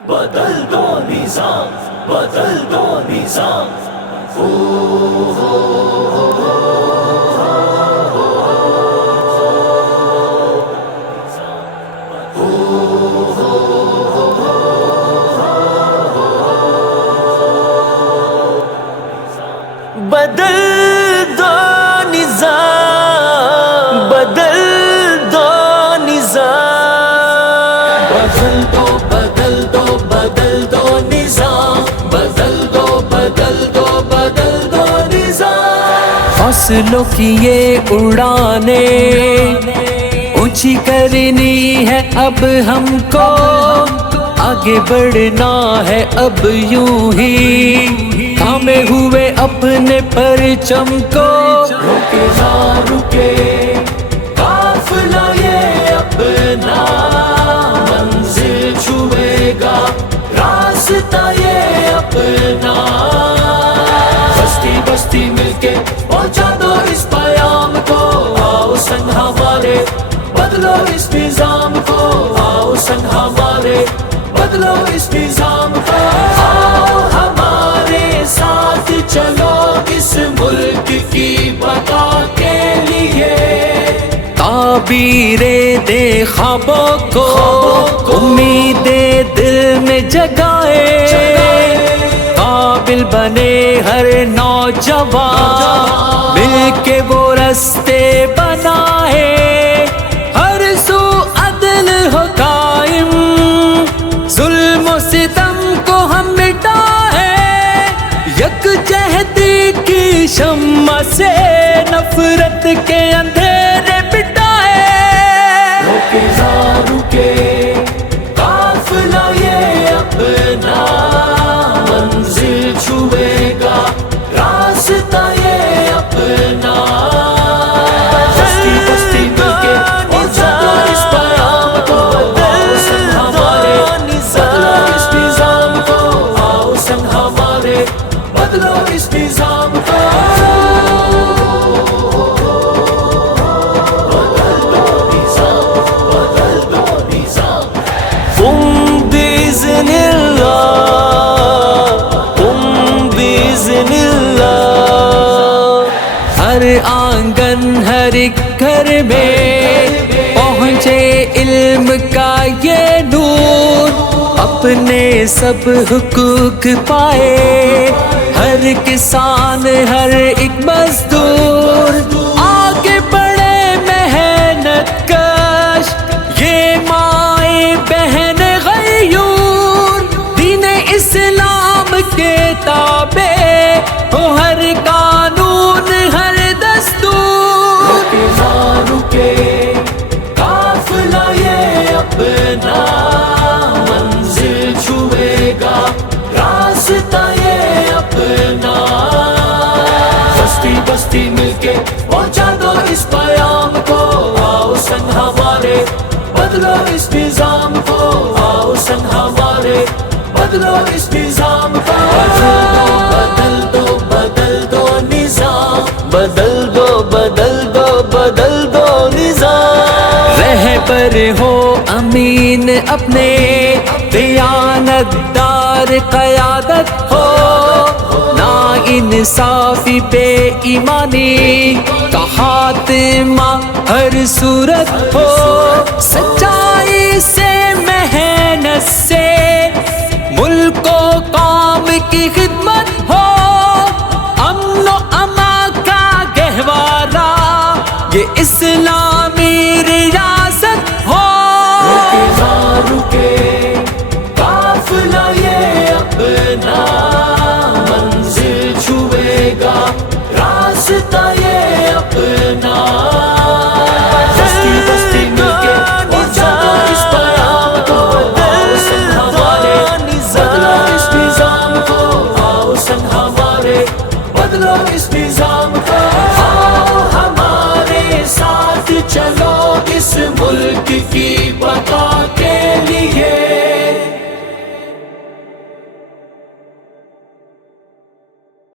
بدل دو نظام، بدل دو نظام. بدل دو نظام، بدل دو نظام. بدل دو بدل دو بدل دو نظام، بدل دو بدل دو بدل دو نظام. حوصلوں کی یہ اڑانے اونچی کرنی ہے اب ہم کو، آگے بڑھنا ہے اب یوں ہی تھامے ہوئے اپنے پرچم کو. رکے نہ رکے قافلہ یہ اپنا، منزل چھوئے گا راستہ یہ اپنا. بستی بستی مل کے پہنچا دو اس پیام کو، آؤ سنگ ہمارے بدلو اس نظام کو. آؤ سنگ ہمارے بدلو اس نظام کو. آؤ ہمارے ساتھ چلو اس ملک کی بقا کے لیے. تعبیریں دے خوابوں کو، امیدیں دل میں جگائے. قابل بنے ہر نوجوان، مل کے وہ رستے بنائے. ہر سو عدل ہو قائم، ظلم و ستم کو ہم مٹائے. یکجہتی کی شمع سے نفرت کے اندھیرے مٹائے. رکے نہ رکے قافلہ یہ اپنا، منزل چھوئے گا راستہ یہ اپنا. بستی بستی مل کے پہنچا دو اس پیام کو، آؤ سنگ ہمارے بدلو اس نظام کو. آؤ سنگ ہمارے بدلو اس نظام کو. بدل دو نظام، بدل دو نظام. تم بإذن اللہ، تم بإذن اللہ. ہر آنگن ہر ایک گھر میں پہنچے علم کا یہ نور. اپنے سب حقوق پائے ہر کسان ہر ایک مزدور. آگے بڑھے محنت کش یہ مائیں بہن غیور. دین اسلام کے تابع ہو ہر قانون ہر دستور. رکے نہ رکے قافلہ یہ اپنا، منزل چھوئے گا راستہ یہ اپنا. بستی بستی مل کے پہنچا دو اس پیام کو، آؤ سنگ ہمارے بدلو اس نظام کو. آؤ سنگ ہمارے بدلو اس نظام کو. بدل دو بدل دو نظام، بدل دو بدل دو بدل دو نظام. رہبر ہو امین اپنے، دیانت دار قیادت ہو. نا انصافی بے ایمانی کا خاتمہ ہر صورت ہو. سچائی سے محنت سے ملک و قوم کی خدمت ہو.